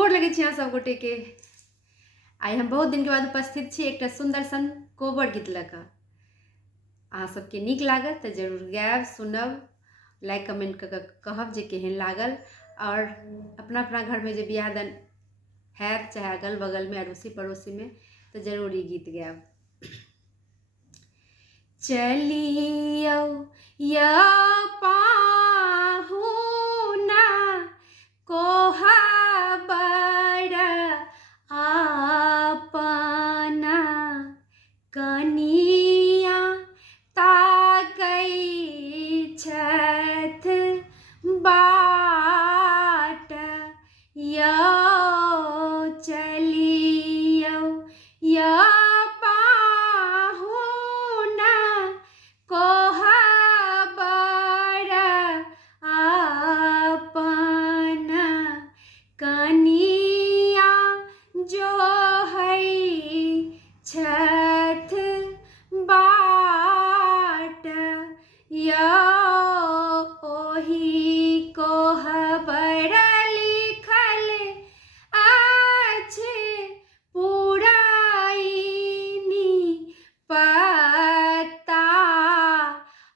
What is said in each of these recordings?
गोर लगे छी अहाँ सब गोटे के। आई हम बहुत दिन के बाद उपस्थित छी एक सुंदर सन कोबर गीत लऽ कऽ। अहाँ सबके नीक लागत तऽ जरूर गायब, सुनब, लाइक कमेंट कऽ कहब जे केहन लागल। और अपना अपना घर में जो बियाह दान हैत चाहे अगल बगल में अड़ोसी पड़ोसी में तो जरूर ये गीत गायब। चलियो या पाहुना कोहबर अपना कनिया ताकै छथ बाट यौ चलियो या पाहुना कोहबर अपना कनिया जो है छथ बाट यौ ओही कोहबर लिखल अछि पुरैनी पत्ता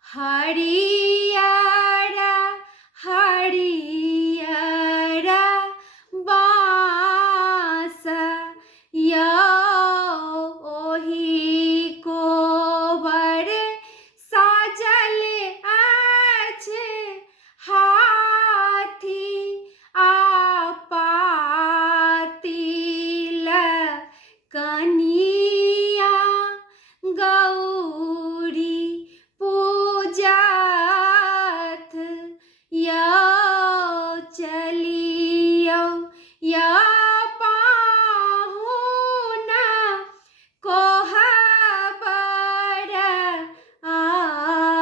हरियर हरियर बाँस यौ ओही कोबर साजल अछि हाथी आ पातिल कनिया गौरी पूजथ यौ चलियो या पाहुना कोहबर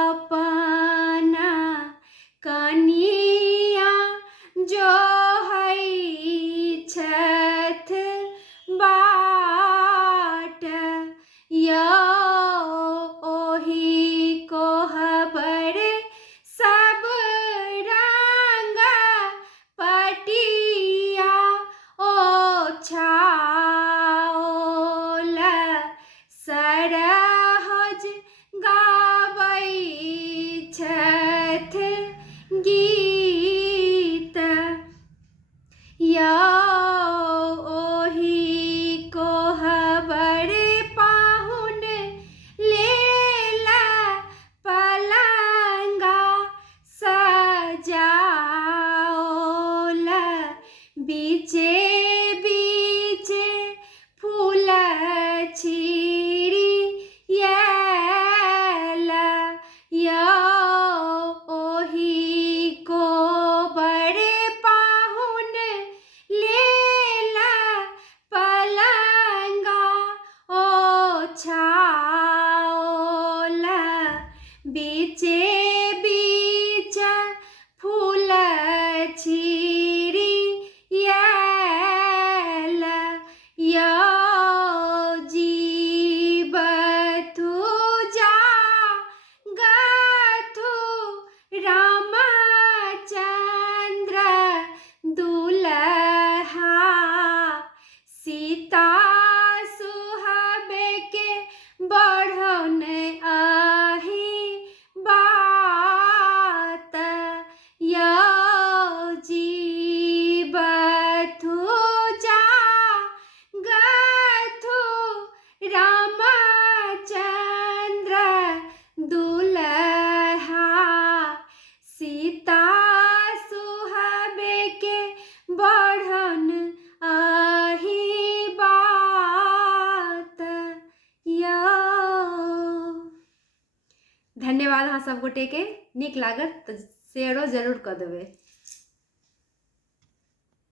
अपना कनिया जो है छथ बाट यौ ओही कोहबर सब रंग पटिया ओछाओल सरहज गाबै छथ गीत यौ ओही कोहबर पाहुन लेल पलंगा सजाओल बीचे बीचे फूल छिड़ियल यौ ओही कोबर पाहुन लेल पलंगा ओछाओल बीचे बीच फूल छिड़ियल यौ जीवथु जागथु रामचंद्र दुल्हा सीता सुहाबे के बढ़ौन आही बात यौ जीवथु जागथु रामचंद्र दुल्हा सीता सुहाबे के बढ़ौन आही बात यौ। धन्यवाद अहाँ सब गोटे के। नीक लागत तऽ शेयरो जरूर कऽ देबै।